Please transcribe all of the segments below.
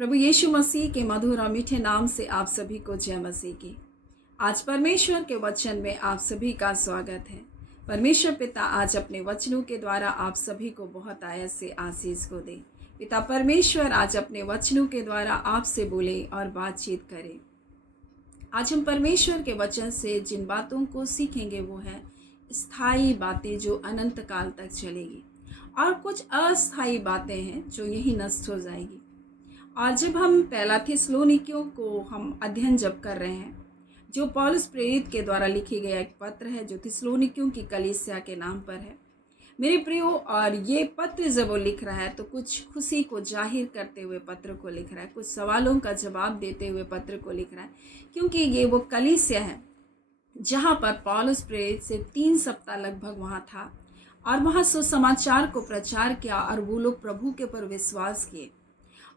प्रभु यीशु मसीह के मधुर और मीठे नाम से आप सभी को जय मसीह की। आज परमेश्वर के वचन में आप सभी का स्वागत है। परमेश्वर पिता आज अपने वचनों के द्वारा आप सभी को बहुत आयत से आशीष को दे। पिता परमेश्वर आज अपने वचनों के द्वारा आपसे बोले और बातचीत करे। आज हम परमेश्वर के वचन से जिन बातों को सीखेंगे वो है स्थायी बातें जो अनंत काल तक चलेगी, और कुछ अस्थायी बातें हैं जो यही नष्ट हो जाएगी। और जब हम पहला थिस्सलुनीकियों को हम अध्ययन जब कर रहे हैं, जो पौलुस प्रेरित के द्वारा लिखी गया एक पत्र है जो थिस्सलुनीकियों की कलीसिया के नाम पर है मेरे प्रियो। और ये पत्र जब वो लिख रहा है तो कुछ खुशी को जाहिर करते हुए पत्र को लिख रहा है, कुछ सवालों का जवाब देते हुए पत्र को लिख रहा है, क्योंकि ये वो कलीसिया है जहाँ पर पौलुस प्रेरित से 3 सप्ताह लगभग वहाँ था और वहाँ सुसमाचार को प्रचार किया और वो लोग प्रभु के ऊपर विश्वास किए।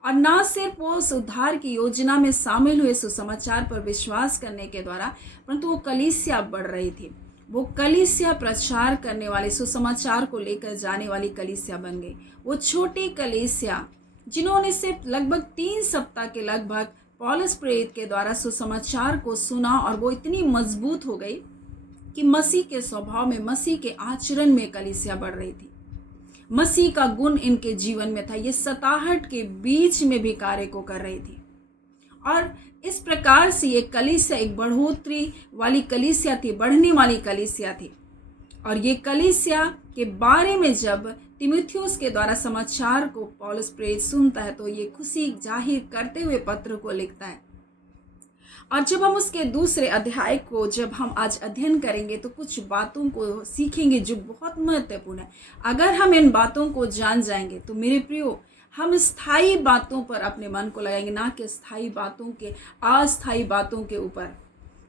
और ना सिर्फ वो उस उद्धार की योजना में शामिल हुए सुसमाचार पर विश्वास करने के द्वारा, परंतु वो कलीसिया बढ़ रही थी। वो कलीसिया प्रचार करने वाले, सुसमाचार को लेकर जाने वाली कलीसिया बन गई। वो छोटी कलीसिया जिन्होंने सिर्फ लगभग 3 सप्ताह के लगभग पौलुस प्रेरित के द्वारा सुसमाचार को सुना, और वो इतनी मजबूत हो गई कि मसीह के स्वभाव में, मसीह के आचरण में कलीसिया बढ़ रही थी। मसीह का गुण इनके जीवन में था। ये सताहट के बीच में भी कार्य को कर रही थी, और इस प्रकार से ये कलीसिया एक बढ़ोतरी वाली कलीसिया थी, बढ़ने वाली कलीसिया थी। और ये कलीसिया के बारे में जब तीमुथियुस के द्वारा समाचार को पौलुस प्रेरित सुनता है तो ये खुशी जाहिर करते हुए पत्र को लिखता है। और जब हम उसके दूसरे अध्याय को जब हम आज अध्ययन करेंगे तो कुछ बातों को सीखेंगे जो बहुत महत्वपूर्ण है। अगर हम इन बातों को जान जाएंगे तो मेरे प्रियो, हम स्थायी बातों पर अपने मन को लगाएंगे, ना कि स्थायी बातों के, अस्थायी बातों के ऊपर।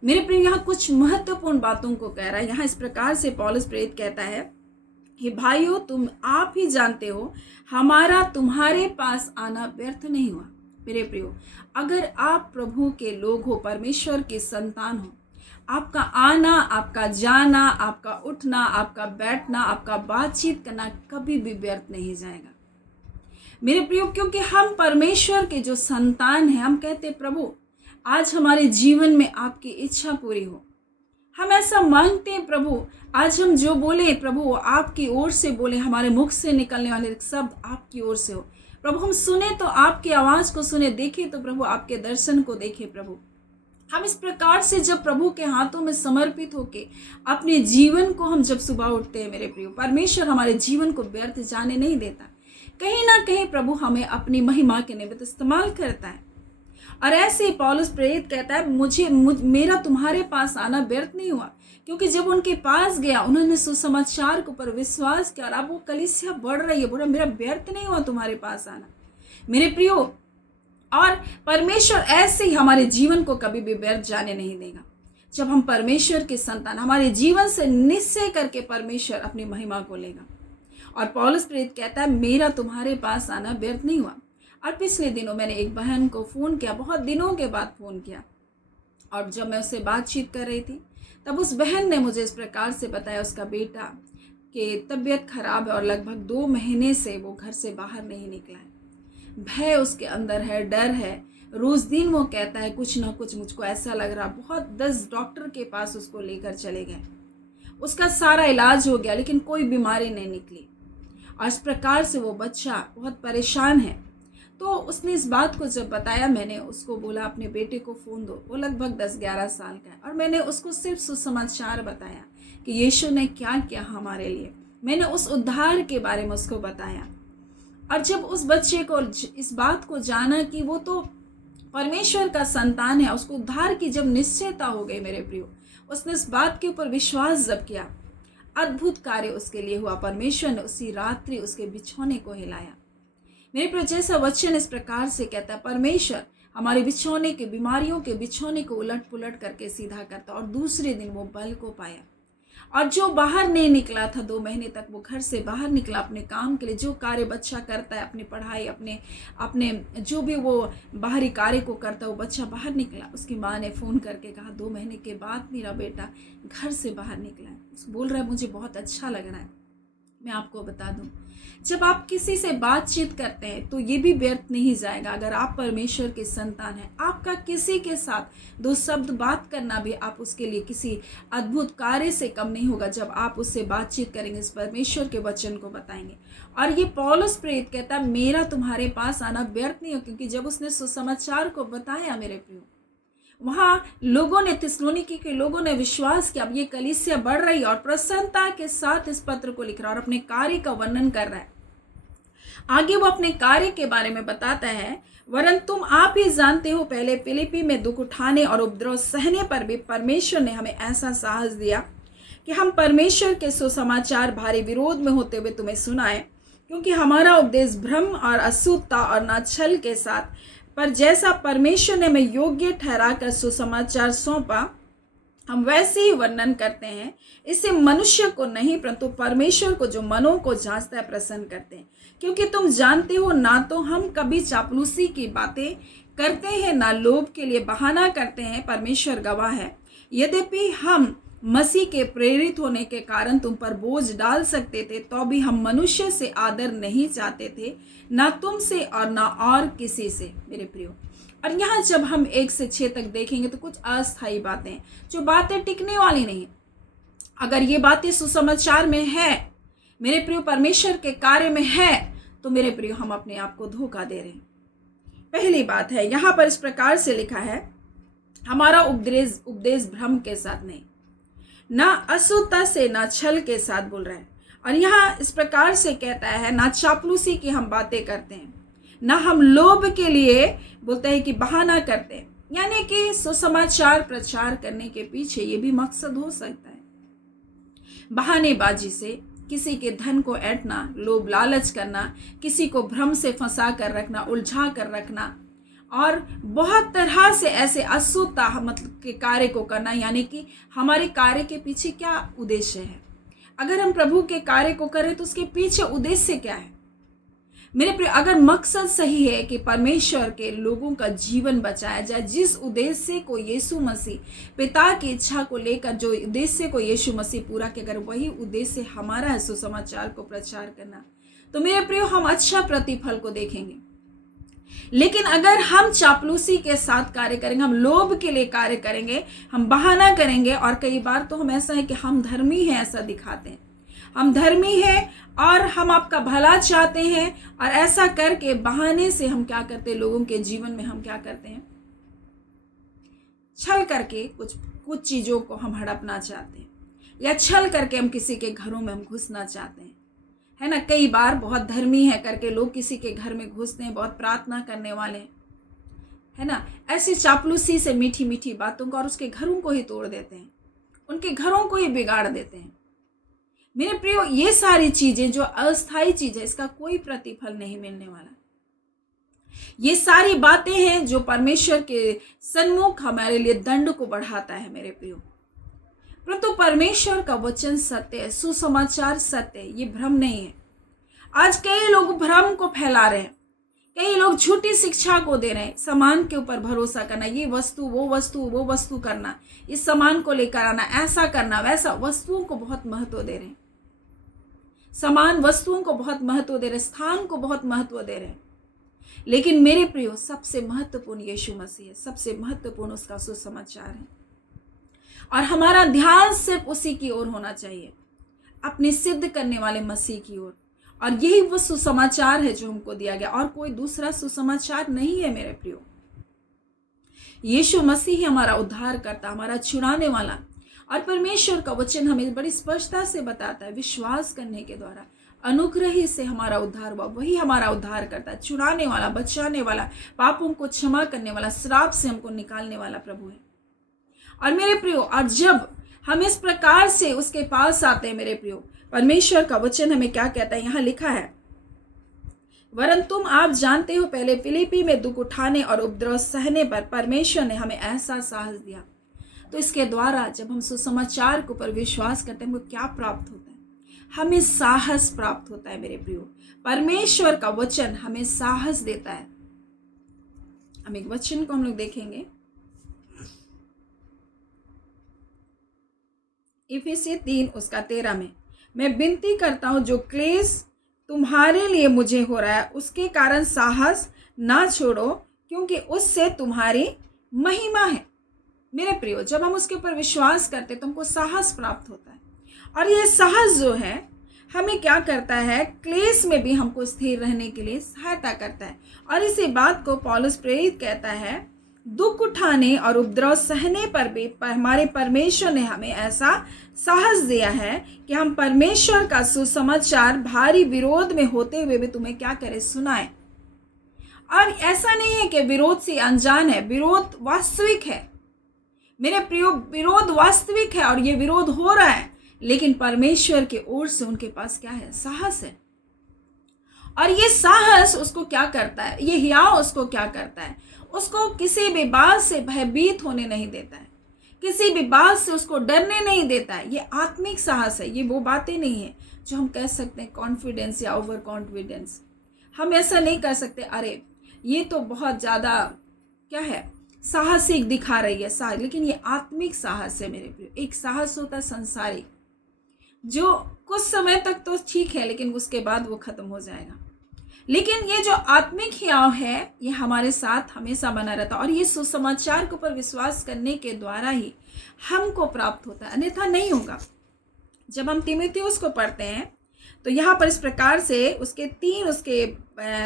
मेरे प्रियो, यहाँ कुछ महत्वपूर्ण बातों को कह रहा है। यहाँ इस प्रकार से पौलुस प्रेरित कहता है कि भाइयों, तुम आप ही जानते हो हमारा तुम्हारे पास आना व्यर्थ नहीं हुआ। मेरे प्रियो, अगर आप प्रभु के लोग हो, परमेश्वर के संतान हो, आपका आना, आपका जाना, आपका उठना, आपका बैठना, आपका बातचीत करना कभी भी व्यर्थ नहीं जाएगा मेरे प्रियो। क्योंकि हम परमेश्वर के जो संतान हैं, हम कहते प्रभु आज हमारे जीवन में आपकी इच्छा पूरी हो। हम ऐसा मांगते हैं प्रभु, आज हम जो बोले प्रभु आपकी ओर से बोले, हमारे मुख से निकलने वाले शब्द आपकी ओर से हो। प्रभु हम सुने तो आपकी आवाज़ को सुने, देखे तो प्रभु आपके दर्शन को देखे। प्रभु हम इस प्रकार से जब प्रभु के हाथों में समर्पित होके अपने जीवन को हम जब सुबह उठते हैं मेरे प्रियो, परमेश्वर हमारे जीवन को व्यर्थ जाने नहीं देता। कहीं ना कहीं प्रभु हमें अपनी महिमा के निमित्त इस्तेमाल करता है। और ऐसे ही पौलुस प्रेरित कहता है मेरा तुम्हारे पास आना व्यर्थ नहीं हुआ, क्योंकि जब उनके पास गया उन्होंने सुसमाचार के ऊपर विश्वास किया और अब वो कलीसिया बढ़ रही है। बोला मेरा व्यर्थ नहीं हुआ तुम्हारे पास आना मेरे प्रियो। और परमेश्वर ऐसे ही हमारे जीवन को कभी भी व्यर्थ जाने नहीं देगा। जब हम परमेश्वर के संतान, हमारे जीवन से निश्चय करके परमेश्वर अपनी महिमा को लेगा। और पौलुस प्रेरित कहता है मेरा तुम्हारे पास आना व्यर्थ नहीं हुआ। और पिछले दिनों मैंने एक बहन को फ़ोन किया, बहुत दिनों के बाद फ़ोन किया, और जब मैं उससे बातचीत कर रही थी तब उस बहन ने मुझे इस प्रकार से बताया उसका बेटा की तबीयत खराब है और लगभग 2 महीने से वो घर से बाहर नहीं निकला है। भय उसके अंदर है, डर है। रोज़ दिन वो कहता है कुछ ना कुछ मुझको ऐसा लग रहा। बहुत 10 डॉक्टर के पास उसको लेकर चले गए, उसका सारा इलाज हो गया, लेकिन कोई बीमारी नहीं निकली। और इस प्रकार से वो बच्चा बहुत परेशान है। तो उसने इस बात को जब बताया, मैंने उसको बोला अपने बेटे को फ़ोन दो। वो लगभग 10-11 साल का है, और मैंने उसको सिर्फ सुसमाचार बताया कि यीशु ने क्या किया हमारे लिए। मैंने उस उद्धार के बारे में उसको बताया। और जब उस बच्चे को इस बात को जाना कि वो तो परमेश्वर का संतान है, उसको उद्धार की जब निश्चयता हो गई मेरे प्रियो, उसने इस बात के ऊपर विश्वास जब किया, अद्भुत कार्य उसके लिए हुआ। परमेश्वर ने उसी रात्रि उसके बिछौने को हिलाया। मेरे प्रिय, जैसा वचन इस प्रकार से कहता है, परमेश्वर हमारे बिछौने के, बीमारियों के बिछौने को उलट पुलट करके सीधा करता, और दूसरे दिन वो बल को पाया। और जो बाहर नहीं निकला था 2 महीने तक, वो घर से बाहर निकला अपने काम के लिए। जो कार्य बच्चा करता है, अपनी पढ़ाई, अपने जो भी वो बाहरी कार्य को करता है, वो बच्चा बाहर निकला। उसकी माँ ने फ़ोन करके कहा 2 महीने के बाद मेरा बेटा घर से बाहर निकला है। बोल रहा है मुझे बहुत अच्छा लग रहा है। मैं आपको बता दूं, जब आप किसी से बातचीत करते हैं तो ये भी व्यर्थ नहीं जाएगा। अगर आप परमेश्वर के संतान हैं, आपका किसी के साथ दो शब्द बात करना भी आप उसके लिए किसी अद्भुत कार्य से कम नहीं होगा जब आप उससे बातचीत करेंगे, इस परमेश्वर के वचन को बताएंगे। और ये पौलुस प्रेरित कहता है, मेरा तुम्हारे पास आना व्यर्थ नहीं हो, क्योंकि जब उसने सुसमाचार को बताया मेरे प्रियो, वहाँ लोगों ने, थिस्सलुनीके के लोगों ने विश्वास किया। अब ये कलीसिया बढ़ रही है और प्रसन्नता के साथ इस पत्र को लिख रहा है और अपने कार्य का वर्णन कर रहा है। आगे वो अपने कार्य के बारे में बताता है, वरन तुम आप ही जानते हो, पहले फिलिप्पी में दुख उठाने और उपद्रव सहने पर भी परमेश्वर ने हमें ऐसा साहस दिया कि हम परमेश्वर के सुसमाचार भारी विरोध में होते हुए तुम्हें सुनाएं, क्योंकि हमारा उपदेश भ्रम और अशुद्धता और न छल के साथ, पर जैसा परमेश्वर ने हमें योग्य ठहराकर सुसमाचार सौंपा, हम वैसे ही वर्णन करते हैं। इससे मनुष्य को नहीं परंतु परमेश्वर को जो मनों को जांचता है प्रसन्न करते हैं। क्योंकि तुम जानते हो, ना तो हम कभी चापलूसी की बातें करते हैं, ना लोभ के लिए बहाना करते हैं, परमेश्वर गवाह है। यद्यपि हम मसीह के प्रेरित होने के कारण तुम पर बोझ डाल सकते थे, तो भी हम मनुष्य से आदर नहीं चाहते थे, ना तुमसे और ना और किसी से, मेरे प्रियो। और यहाँ जब हम 1 से 6 तक देखेंगे तो कुछ अस्थायी बातें, जो बातें टिकने वाली नहीं। अगर ये बातें सुसमाचार में है, मेरे प्रियो, परमेश्वर के कार्य में है, तो मेरे प्रियो हम अपने आप को धोखा दे रहे हैं। पहली बात है, यहाँ पर इस प्रकार से लिखा है, हमारा उपदेश भ्रम के साथ नहीं, ना अशुद्धता से, ना छल के साथ बोल रहा है। और यहाँ इस प्रकार से कहता है, ना चापलूसी की हम बातें करते हैं, ना हम लोभ के लिए बोलते हैं कि बहाना करते हैं। यानी कि सुसमाचार प्रचार करने के पीछे ये भी मकसद हो सकता है, बहानेबाजी से किसी के धन को ऐंठना, लोभ लालच करना, किसी को भ्रम से फंसा कर रखना, उलझा कर रखना, और बहुत तरह से ऐसे अशुद्धता मतलब के कार्य को करना। यानी कि हमारे कार्य के पीछे क्या उद्देश्य है? अगर हम प्रभु के कार्य को करें तो उसके पीछे उद्देश्य क्या है? मेरे प्रिय, अगर मकसद सही है कि परमेश्वर के लोगों का जीवन बचाया जाए, जिस उद्देश्य को यीशु मसीह पिता की इच्छा को लेकर, जो उद्देश्य को यीशु मसीह पूरा किया, अगर वही उद्देश्य हमारा है सुसमाचार को प्रचार करना, तो मेरे प्रिय हम अच्छा प्रतिफल को देखेंगे। लेकिन अगर हम चापलूसी के साथ कार्य करेंगे, हम लोभ के लिए कार्य करेंगे, हम बहाना करेंगे, और कई बार तो हम ऐसा है कि हम धर्मी हैं ऐसा दिखाते हैं, हम धर्मी हैं और हम आपका भला चाहते हैं, और ऐसा करके बहाने से हम क्या करते हैं, लोगों के जीवन में हम क्या करते हैं, छल करके कुछ चीज़ों को हम हड़पना चाहते हैं, या छल करके हम किसी के घरों में हम घुसना चाहते हैं, है ना। कई बार बहुत धर्मी है करके लोग किसी के घर में घुसते हैं, बहुत प्रार्थना करने वाले, है ना, ऐसी चापलूसी से मीठी मीठी बातों को, और उसके घरों को ही तोड़ देते हैं, उनके घरों को ही बिगाड़ देते हैं। मेरे प्रियो, ये सारी चीजें जो अस्थायी चीज है, इसका कोई प्रतिफल नहीं मिलने वाला। ये सारी बातें हैं जो परमेश्वर के सन्मुख हमारे लिए दंड को बढ़ाता है मेरे प्रियो। परंतु परमेश्वर का वचन सत्य है, सुसमाचार सत्य है, ये भ्रम नहीं है। आज कई लोग भ्रम को फैला रहे हैं, कई लोग झूठी शिक्षा को दे रहे हैं, सामान के ऊपर भरोसा करना, ये वस्तु वो वस्तु करना, इस सामान को लेकर आना, ऐसा करना, वैसा, वस्तुओं को बहुत महत्व दे रहे हैं, सामान वस्तुओं को बहुत महत्व दे रहे, स्थान को बहुत महत्व दे रहे हैं। लेकिन मेरे प्रियो, सबसे महत्वपूर्ण यीशु मसीह है, सबसे महत्वपूर्ण उसका सुसमाचार है, और हमारा ध्यान सिर्फ उसी की ओर होना चाहिए, अपने सिद्ध करने वाले मसीह की ओर। और यही वो सुसमाचार है जो हमको दिया गया, और कोई दूसरा सुसमाचार नहीं है मेरे प्रियो। यीशु मसीह ही हमारा उद्धार करता, हमारा छुड़ाने वाला। और परमेश्वर का वचन हमें बड़ी स्पष्टता से बताता है, विश्वास करने के द्वारा अनुग्रह ही से हमारा उद्धार हुआ, वही हमारा उद्धार करता है, छुड़ाने वाला, बचाने वाला, पापों को क्षमा करने वाला, श्राप से हमको निकालने वाला प्रभु है। और मेरे प्रियो, और जब हम इस प्रकार से उसके पास आते हैं मेरे प्रियो, परमेश्वर का वचन हमें क्या कहता है, यहाँ लिखा है, वरन तुम आप जानते हो, पहले फिलिप्पी में दुख उठाने और उपद्रव सहने पर परमेश्वर ने हमें ऐसा साहस दिया। तो इसके द्वारा जब हम सुसमाचार के ऊपर विश्वास करते हैं, हमको क्या प्राप्त होता है? हमें साहस प्राप्त होता है मेरे प्रियो। परमेश्वर का वचन हमें साहस देता है। हम एक वचन को हम लोग देखेंगे, इफिसियों 3 उसका 13 में, मैं विनती करता हूँ, जो क्लेश तुम्हारे लिए मुझे हो रहा है उसके कारण साहस ना छोड़ो, क्योंकि उससे तुम्हारी महिमा है। मेरे प्रियो, जब हम उसके ऊपर विश्वास करते तो हमको साहस प्राप्त होता है, और ये साहस जो है हमें क्या करता है, क्लेश में भी हमको स्थिर रहने के लिए सहायता करता है। और इसी बात को पौलुस प्रेरित कहता है, दुख उठाने और उपद्रव सहने पर भी हमारे परमेश्वर ने हमें ऐसा साहस दिया है कि हम परमेश्वर का सुसमाचार भारी विरोध में होते हुए भी तुम्हें क्या करें, सुनाएं। और ऐसा नहीं है कि विरोध से अनजान है, विरोध वास्तविक है मेरे प्रियो, विरोध वास्तविक है और ये विरोध हो रहा है, लेकिन परमेश्वर की ओर से उनके पास क्या है, साहस है। और ये साहस उसको क्या करता है, ये हियाव उसको क्या करता है, उसको किसी भी बात से भयभीत होने नहीं देता है, किसी भी बात से उसको डरने नहीं देता है। ये आत्मिक साहस है, ये वो बातें नहीं है जो हम कह सकते हैं कॉन्फिडेंस या ओवर कॉन्फिडेंस। हम ऐसा नहीं कर सकते, अरे ये तो बहुत ज़्यादा क्या है, साहसिक दिखा रही है साहस, लेकिन ये आत्मिक साहस है मेरे प्रिय। एक साहस होता है संसारिक, जो कुछ समय तक तो ठीक है लेकिन उसके बाद वो खत्म हो जाएगा। लेकिन ये जो आत्मिक हियाव है ये हमारे साथ हमेशा बना रहता है, और ये सुसमाचार के ऊपर विश्वास करने के द्वारा ही हमको प्राप्त होता है, अन्यथा नहीं होगा। जब हम तीमुथियुस को पढ़ते हैं तो यहाँ पर इस प्रकार से उसके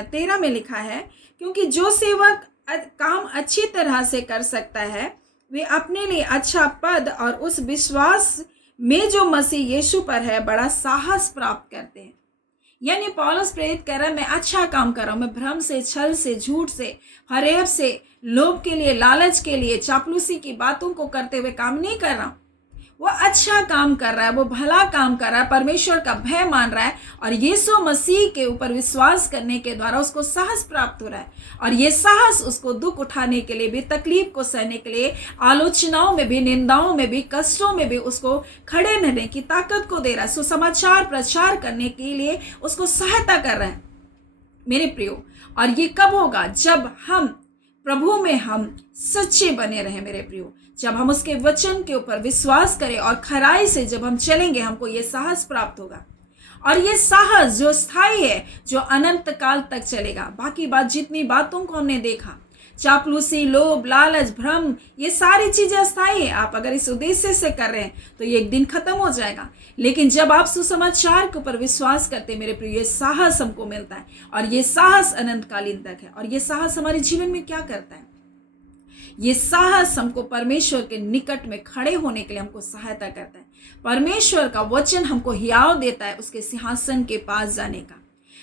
13 में लिखा है, क्योंकि जो सेवक काम अच्छी तरह से कर सकता है वे अपने लिए अच्छा पद और उस विश्वास में जो मसीह यीशु पर है बड़ा साहस प्राप्त करते हैं। यानी पौलुस प्रेरित कर रहा है, मैं अच्छा काम कर रहा हूँ, मैं भ्रम से, छल से, झूठ से, फरेब से, लोभ के लिए, लालच के लिए, चापलूसी की बातों को करते हुए काम नहीं कर रहा हूँ। वो अच्छा काम कर रहा है, वो भला काम कर रहा है, परमेश्वर का भय मान रहा है, और यीशु मसीह के ऊपर विश्वास करने के द्वारा उसको साहस प्राप्त हो रहा है। और ये साहस उसको दुख उठाने के लिए भी, तकलीफ को सहने के लिए, आलोचनाओं में भी, निंदाओं में भी, कष्टों में भी उसको खड़े रहने की ताकत को दे रहा है। सुसमाचार प्रचार करने के लिए उसको सहायता कर रहा है मेरे प्रियो। और ये कब होगा, जब हम प्रभु में हम सच्चे बने रहे मेरे प्रियो, जब हम उसके वचन के ऊपर विश्वास करें और खराई से जब हम चलेंगे, हमको ये साहस प्राप्त होगा। और ये साहस जो स्थायी है, जो अनंत काल तक चलेगा। बाकी बात, जितनी बातों को हमने देखा, चापलूसी, लोभ, लालच, भ्रम, ये सारी चीजें अस्थायी है। आप अगर इस उद्देश्य से कर रहे हैं तो ये एक दिन खत्म हो जाएगा। लेकिन जब आप सुसमाचार के ऊपर विश्वास करते हैं मेरे प्रिय, ये साहस हमको मिलता है, और ये साहस अनंतकालीन तक है। और ये साहस हमारे जीवन में क्या करता है, ये साहस हमको परमेश्वर के निकट में खड़े होने के लिए हमको सहायता करता है। परमेश्वर का वचन हमको हियाव देता है उसके सिंहासन के पास जाने का,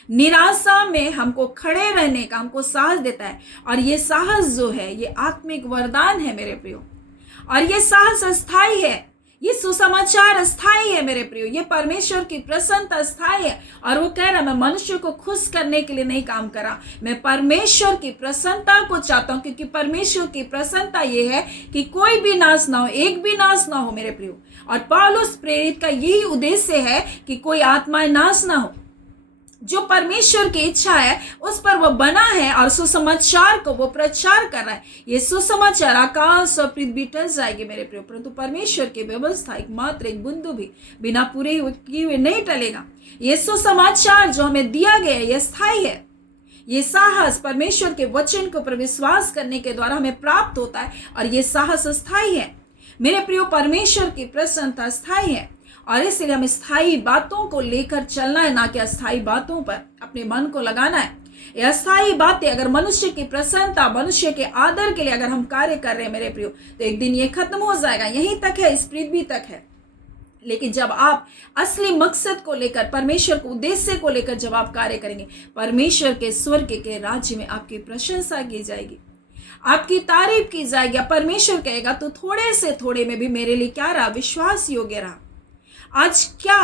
निराशा में हमको खड़े रहने का हमको साहस देता है। और ये साहस जो है ये आत्मिक वरदान है मेरे प्रियो, और ये साहस अस्थाई है, ये सुसमाचार अस्थाई है मेरे प्रियो। ये परमेश्वर की प्रसन्नता अस्थाई है। और वो कह रहा, मैं मनुष्य को खुश करने के लिए नहीं काम करा, मैं परमेश्वर की प्रसन्नता को चाहता हूं, क्योंकि परमेश्वर की प्रसन्नता ये है कि कोई भी नाश ना हो, एक भी नाश ना हो मेरे प्रियो। और पौलुस प्रेरित का यही उद्देश्य है कि कोई आत्माएं नाश ना हो। जो परमेश्वर की इच्छा है उस पर वो बना है और सुसमाचार को वो प्रचार कर रहा है। ये सुसमाचार आकाश और पृथ्वी टल जाएगी मेरे प्रियो, परंतु परमेश्वर की व्यवस्था एक मात्र एक बिंदु भी बिना पूरे किए हुए नहीं टलेगा। ये सुसमाचार जो हमें दिया गया है ये स्थायी है। ये साहस परमेश्वर के वचन के ऊपर विश्वास करने के द्वारा हमें प्राप्त होता है, और ये साहस स्थायी है मेरे प्रियो। परमेश्वर की प्रसन्नता स्थायी है, और इसलिए हमें स्थायी बातों को लेकर चलना है, ना कि अस्थायी बातों पर अपने मन को लगाना है। ये अस्थायी बातें, अगर मनुष्य की प्रसन्नता, मनुष्य के आदर के लिए अगर हम कार्य कर रहे हैं मेरे प्रियो, तो एक दिन ये खत्म हो जाएगा। यहीं तक है, इस पृथ्वी तक है। लेकिन जब आप असली मकसद को लेकर, परमेश्वर के उद्देश्य को लेकर जब आप कार्य करेंगे, परमेश्वर के स्वर्ग के राज्य में आपकी प्रशंसा की जाएगी, आपकी तारीफ की जाएगी। परमेश्वर कहेगा, तो थोड़े से थोड़े में भी मेरे लिए क्या रहा, विश्वास योग्य रहा। आज क्या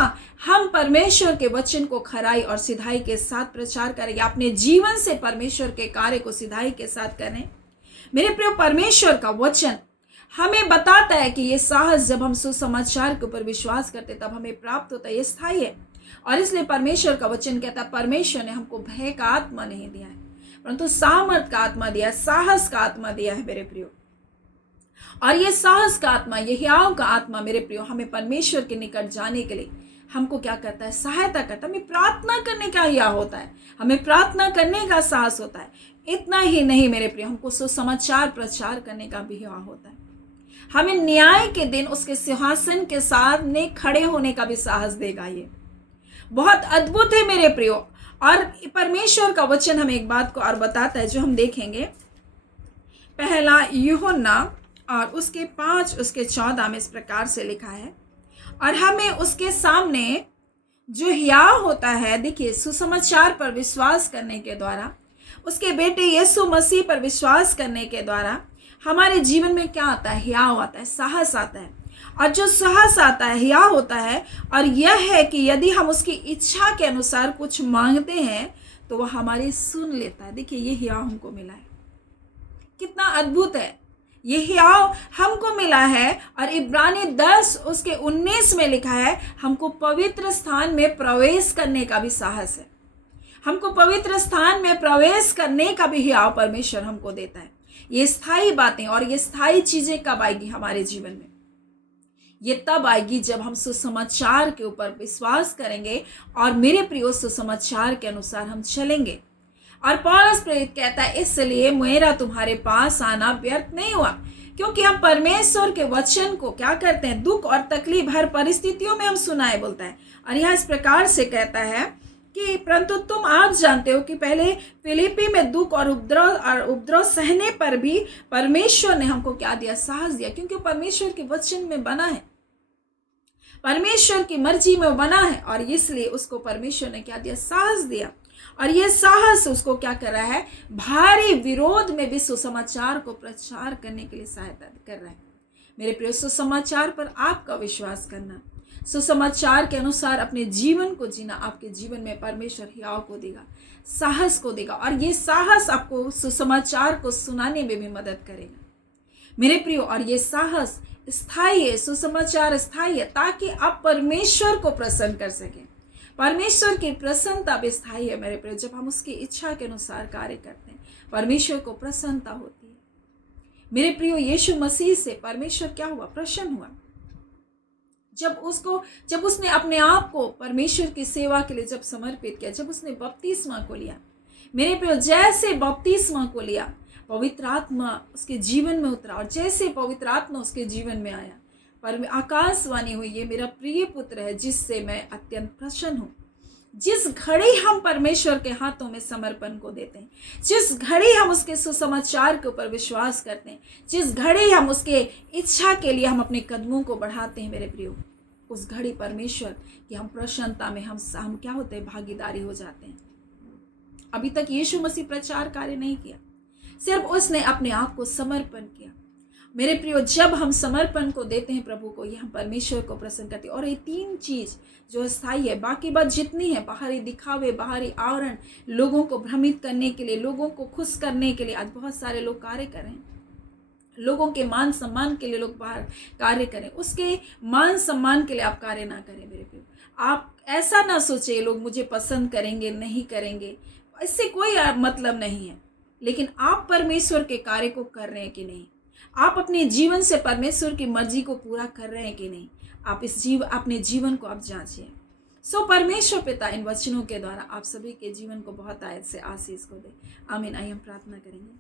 हम परमेश्वर के वचन को खराई और सिधाई के साथ प्रचार करेंगे, अपने जीवन से परमेश्वर के कार्य को सिधाई के साथ करें मेरे प्रिय। परमेश्वर का वचन हमें बताता है कि ये साहस जब हम सुसमाचार के ऊपर विश्वास करते तब हमें प्राप्त होता है, ये स्थायी है। और इसलिए परमेश्वर का वचन कहता है, परमेश्वर ने हमको भय का आत्मा नहीं दिया है, परंतु सामर्थ का आत्मा दिया है, साहस का आत्मा दिया है मेरे प्रियो। और ये साहस का आत्मा, ये हियाव का आत्मा मेरे प्रियो, हमें परमेश्वर के निकट जाने के लिए, हमको क्या करता है, सहायता करता है। हमें प्रार्थना करने का हिया होता है, हमें प्रार्थना करने का साहस होता है। इतना ही नहीं मेरे प्रिय, हमको सुसमाचार प्रचार करने का भी हिया होता है। हमें न्याय के दिन उसके सिंहासन के सामने खड़े होने का भी साहस देगा। ये बहुत अद्भुत है मेरे प्रियो। और परमेश्वर का वचन हमें एक बात को और बताता है जो हम देखेंगे। पहला यूहन्ना और उसके 5 उसके 14 में इस प्रकार से लिखा है, और हमें उसके सामने जो हिया होता है, देखिए, सुसमाचार पर विश्वास करने के द्वारा, उसके बेटे यीशु मसीह पर विश्वास करने के द्वारा हमारे जीवन में क्या आता है, हिया आता है, साहस आता है। और जो साहस आता है, हिया होता है, और यह है कि यदि हम उसकी इच्छा के अनुसार कुछ मांगते हैं तो वह हमारी सुन लेता है। देखिए, ये हिया हमको मिला है, कितना अद्भुत है। ये हियाव हमको मिला है। और इब्रानी 10 उसके 19 में लिखा है, हमको पवित्र स्थान में प्रवेश करने का भी साहस है। हमको पवित्र स्थान में प्रवेश करने का भी हियाव परमेश्वर हमको देता है। ये स्थायी बातें और ये स्थायी चीजें कब आएगी हमारे जीवन में? ये तब आएगी जब हम सुसमाचार के ऊपर विश्वास करेंगे और मेरे प्रिय सुसमाचार के अनुसार हम चलेंगे। और पौलुस प्रेरित कहता है, इसलिए मेरा तुम्हारे पास आना व्यर्थ नहीं हुआ, क्योंकि हम परमेश्वर के वचन को क्या करते हैं, दुख और तकलीफ हर परिस्थितियों में हम सुनाए, बोलता है। और यह इस प्रकार से कहता है कि परंतु तुम आज जानते हो कि पहले फिलिपी में दुख और उपद्रव सहने पर भी परमेश्वर ने हमको क्या दिया, साहस दिया, क्योंकि परमेश्वर के वचन में बना है, परमेश्वर की मर्जी में बना है, और इसलिए उसको परमेश्वर ने क्या दिया, साहस दिया। और ये साहस उसको क्या कर रहा है, भारी विरोध में भी सुसमाचार को प्रचार करने के लिए सहायता कर रहा है। मेरे प्रिय, सुसमाचार पर आपका विश्वास करना, सुसमाचार के अनुसार अपने जीवन को जीना, आपके जीवन में परमेश्वर हियाव को देगा, साहस को देगा। और ये साहस आपको सुसमाचार को सुनाने में भी मदद करेगा मेरे प्रियो। और ये साहस स्थायी है, सुसमाचार स्थायी है, ताकि आप परमेश्वर को प्रसन्न कर सकें। परमेश्वर की प्रसन्नता भी स्थायी है मेरे प्रिय। जब हम उसकी इच्छा के अनुसार कार्य करते हैं, परमेश्वर को प्रसन्नता होती है मेरे प्रियो। यीशु मसीह से परमेश्वर क्या हुआ, प्रसन्न हुआ। जब उसने अपने आप को परमेश्वर की सेवा के लिए जब समर्पित किया, जब उसने बपतिस्मा को लिया मेरे प्रियो, जैसे बपतिस्मा को लिया, पवित्र आत्मा उसके जीवन में उतरा, और जैसे पवित्र आत्मा उसके जीवन में आया, पर आकाशवाणी हुई, ये मेरा प्रिय पुत्र है जिससे मैं अत्यंत प्रसन्न हूँ। जिस घड़ी हम परमेश्वर के हाथों में समर्पण को देते हैं, जिस घड़ी हम उसके सुसमाचार के ऊपर विश्वास करते हैं, जिस घड़ी हम उसके इच्छा के लिए हम अपने कदमों को बढ़ाते हैं मेरे प्रियो, उस घड़ी परमेश्वर की हम प्रसन्नता में हम क्या होते हैं, भागीदारी हो जाते हैं। अभी तक यीशु मसीह प्रचार कार्य नहीं किया, सिर्फ उसने अपने आप को समर्पण किया मेरे प्रियो। जब हम समर्पण को देते हैं प्रभु को, ये हम परमेश्वर को प्रसन्न करते हैं। और ये 3 चीज जो स्थायी है, बाकी बात जितनी है, बाहरी दिखावे, बाहरी आवरण, लोगों को भ्रमित करने के लिए, लोगों को खुश करने के लिए आज बहुत सारे लोग कार्य कर रहे हैं। लोगों के मान सम्मान के लिए लोग बाहर कार्य करें, उसके मान सम्मान के लिए आप कार्य ना करें मेरे प्रियो। आप ऐसा ना सोचे लोग मुझे पसंद करेंगे नहीं करेंगे, इससे कोई मतलब नहीं है। लेकिन आप परमेश्वर के कार्य को कर रहे हैं कि नहीं, आप अपने जीवन से परमेश्वर की मर्जी को पूरा कर रहे हैं कि नहीं, आप अपने जीवन को आप जांचिए। परमेश्वर पिता इन वचनों के द्वारा आप सभी के जीवन को बहुत आयत से आशीष को दे। आमीन। आइए हम प्रार्थना करेंगे।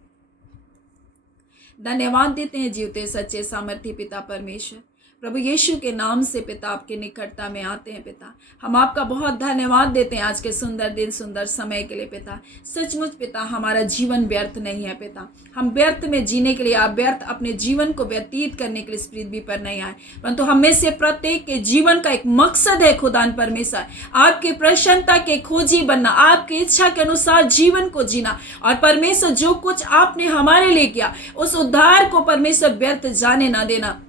धन्यवाद देते हैं जीवते सच्चे सामर्थ्य पिता परमेश्वर, प्रभु यीशु के नाम से पिता आपके निकटता में आते हैं पिता। हम आपका बहुत धन्यवाद देते हैं आज के सुंदर दिन, सुंदर समय के लिए पिता। सचमुच पिता हमारा जीवन व्यर्थ नहीं है पिता। हम व्यर्थ में जीने के लिए, आप व्यर्थ अपने जीवन को व्यतीत करने के लिए इस पृथ्वी पर नहीं आए, परंतु हम में से प्रत्येक के जीवन का एक मकसद है खुदान परमेश्वर, आपकी प्रसन्नता के खोजी बनना, आपकी इच्छा के अनुसार जीवन को जीना। और परमेश्वर जो कुछ आपने हमारे लिए किया, उस उद्धार को परमेश्वर व्यर्थ जाने ना देना,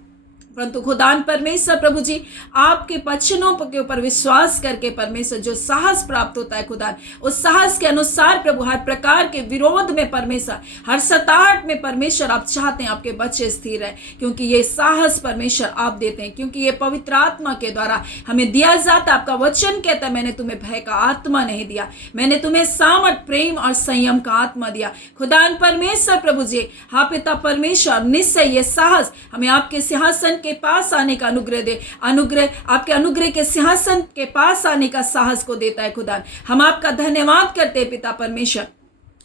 परंतु खुदान परमेश्वर प्रभु जी आपके वचनों के ऊपर विश्वास करके परमेश्वर जो साहस प्राप्त होता है खुदान, उस साहस के अनुसार प्रभु हर प्रकार के विरोध में परमेश्वर, हर सताहट में परमेश्वर आप चाहते हैं आपके बच्चे स्थिर रहे, क्योंकि ये साहस परमेश्वर आप देते हैं, क्योंकि ये पवित्र आत्मा के द्वारा हमें दिया जाता। आपका वचन कहता है मैंने तुम्हें भय का आत्मा नहीं दिया, मैंने तुम्हें सामर्थ, प्रेम और संयम का आत्मा दिया। खुदान परमेश्वर प्रभु जी हाँ पिता परमेश्वर, निश्चय ये साहस हमें आपके सिंहासन के पास आने का अनुग्रह दे। अनुग्रह, आपके अनुग्रह के सिंहासन के पास आने का साहस को देता है खुदा। हम आपका धन्यवाद करते हैं पिता परमेश्वर।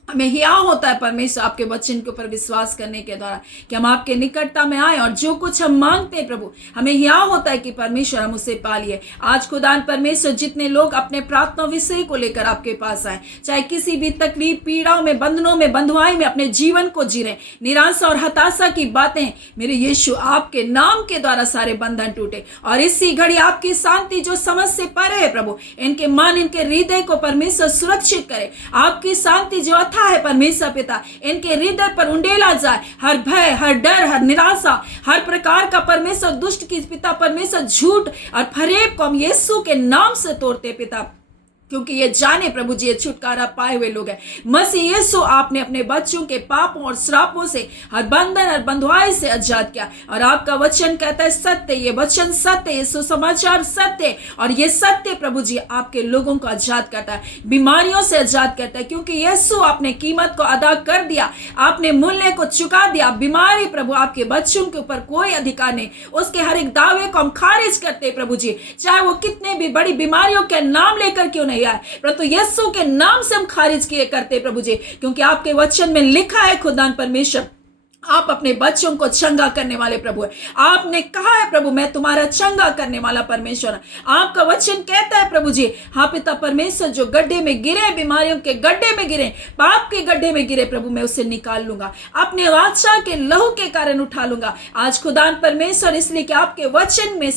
हमें हियाव होता है परमेश्वर आपके वचन के ऊपर विश्वास करने के द्वारा कि हम आपके निकटता में आए और जो कुछ हम मांगते हैं प्रभु, हमें हियाव होता है कि परमेश्वर हम उसे पा लिए। आज खुदान परमेश्वर जितने लोग अपने प्रार्थना विषय को लेकर आपके पास आए, चाहे किसी भी तकलीफ, पीड़ाओं में, बंधनों में, बंधुआई में अपने जीवन को जी रहे, निराशा और हताशा की बातें, मेरे यीशु आपके नाम के द्वारा सारे बंधन टूटे और इसी घड़ी आपकी शांति जो समझ से परे है प्रभु, इनके मन, इनके हृदय को परमेश्वर सुरक्षित करे। आपकी शांति जो है परमेश्वर पिता, इनके हृदय पर उंडेला जाए। हर भय, हर डर, हर निराशा, हर प्रकार का परमेश्वर दुष्ट की पिता परमेश्वर झूठ और फरेब को हम यीशु के नाम से तोड़ते पिता, क्योंकि ये जाने प्रभु जी ये छुटकारा पाए हुए लोग हैं। मसीह यीशु आपने अपने बच्चों के पापों और श्रापों से, हर बंधन और बंधुआई से आजाद किया और आपका वचन कहता है सत्य, ये वचन सत्य, ये सुसमाचार सत्य और ये सत्य प्रभु जी आपके लोगों को आजाद करता है, बीमारियों से आजाद करता है, क्योंकि यीशु आपने कीमत को अदा कर दिया, आपने मूल्य को चुका दिया। बीमारी प्रभु आपके बच्चों के ऊपर कोई अधिकार नहीं, उसके हर एक दावे को हम खारिज करते प्रभु जी, चाहे वो कितने भी बड़ी बीमारियों के नाम लेकर क्यों नहीं आए, परंतु यीशु के नाम से हम खारिज किए करते प्रभु जी, क्योंकि आपके वचन में लिखा है खुदान परमेश्वर, आप अपने बच्चों को चंगा करने वाले प्रभु है। आपने कहा है प्रभु मैं तुम्हारा चंगा करने वाला परमेश्वर। आपका वचन कहता है प्रभु जी, हाँ पिता परमेश्वर, जो गड्ढे में गिरे, बीमारियों के गड्ढे में गिरे, पाप के गड्ढे में गिरे प्रभु, मैं उसे निकाल लूंगा, अपने बादशाह के लहू के कारण उठा लूंगा। आज खुदान परमेश्वर, इसलिए कि आपके वचन में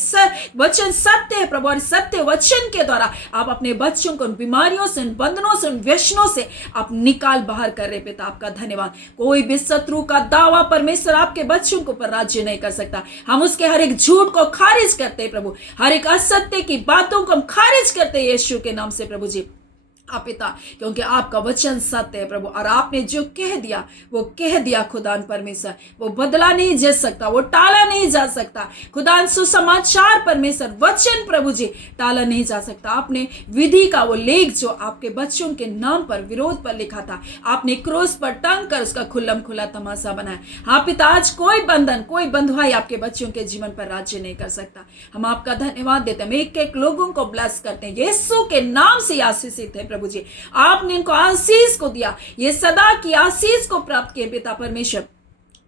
वचन सत्य है प्रभु, और सत्य वचन के द्वारा आप अपने बच्चों को बीमारियों से, बंधनों से, व्यसनों से आप निकाल बाहर कर रहे पिता, आपका धन्यवाद। कोई भी शत्रु का दावा परमेश्वर आपके बच्चों को पर राज्य नहीं कर सकता। हम उसके हर एक झूठ को खारिज करते हैं प्रभु, हर एक असत्य की बातों को हम खारिज करते हैं यीशु के नाम से प्रभु जी। आप पिता, क्योंकि आपका वचन सत्य है प्रभु, और आपने जो कह दिया वो कह दिया खुदान परमेश्वर, वो बदला नहीं जा सकता, वो टाला नहीं जा सकता खुदान। सुसमाचार परमेश्वर वचन प्रभु जी टाला नहीं जा सकता। आपने विधि का वो लेख जो आपके बच्चों के नाम पर, विरोध पर लिखा था, आपने क्रूस पर टंग कर उसका खुल्लम खुला तमाशा बनाया। हाँ पिता, आज कोई बंधन, कोई बंधुआई आपके बच्चों के जीवन पर राज्य नहीं कर सकता। हम आपका धन्यवाद देते हैं, हम एक एक लोगों को ब्लेस करते हैं, यीशु के नाम से आशीषित है प्रभु जी। आपने इनको आशीष को दिया, ये सदा की आशीष को प्राप्त किए पिता परमेश्वर।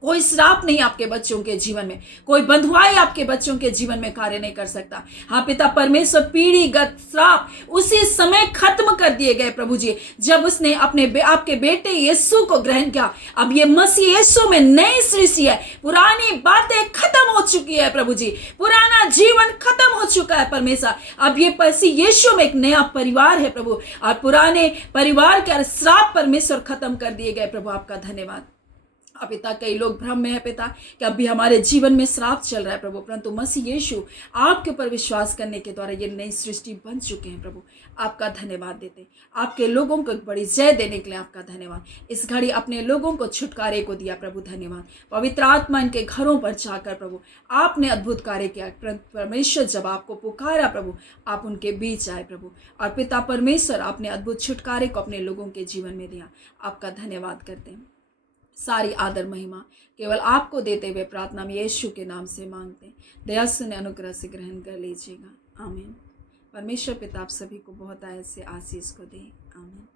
कोई श्राप नहीं आपके बच्चों के जीवन में, कोई बंधुआई आपके बच्चों के जीवन में कार्य नहीं कर सकता। हाँ पिता परमेश्वर, पीढ़ीगत श्राप उसी समय खत्म कर दिए गए प्रभु जी, जब उसने आपके बेटे यीशु को ग्रहण किया। अब ये मसीह यीशु में नई सृष्टि है, पुरानी बातें खत्म हो चुकी है प्रभु जी, पुराना जीवन खत्म हो चुका है परमेश्वर। अब ये मसीह यीशु में एक नया परिवार है प्रभु, और पुराने परिवार के श्राप परमेश्वर खत्म कर दिए गए प्रभु, आपका धन्यवाद। पिता, कई लोग भ्रम में है पिता कि अभी हमारे जीवन में श्राप चल रहा है प्रभु, परंतु मसीह यीशु आपके ऊपर विश्वास करने के द्वारा ये नई सृष्टि बन चुके हैं प्रभु, आपका धन्यवाद देते। आपके लोगों को एक बड़ी जय देने के लिए आपका धन्यवाद। इस घड़ी अपने लोगों को छुटकारे को दिया प्रभु, धन्यवाद। पवित्र आत्मा इनके घरों पर जाकर प्रभु आपने अद्भुत कार्य किया। परमेश्वर जब आपको पुकारा प्रभु, आप उनके बीच आए प्रभु, और पिता परमेश्वर आपने अद्भुत छुटकारे को अपने लोगों के जीवन में दिया। आपका धन्यवाद करते हैं। सारी आदर महिमा केवल आपको देते हुए प्रार्थना में यीशु के नाम से मांगते हैं। दया से अनुग्रह से ग्रहण कर लीजिएगा, आमीन। परमेश्वर पिता आप सभी को बहुत आयत से आशीष को दे, आमीन।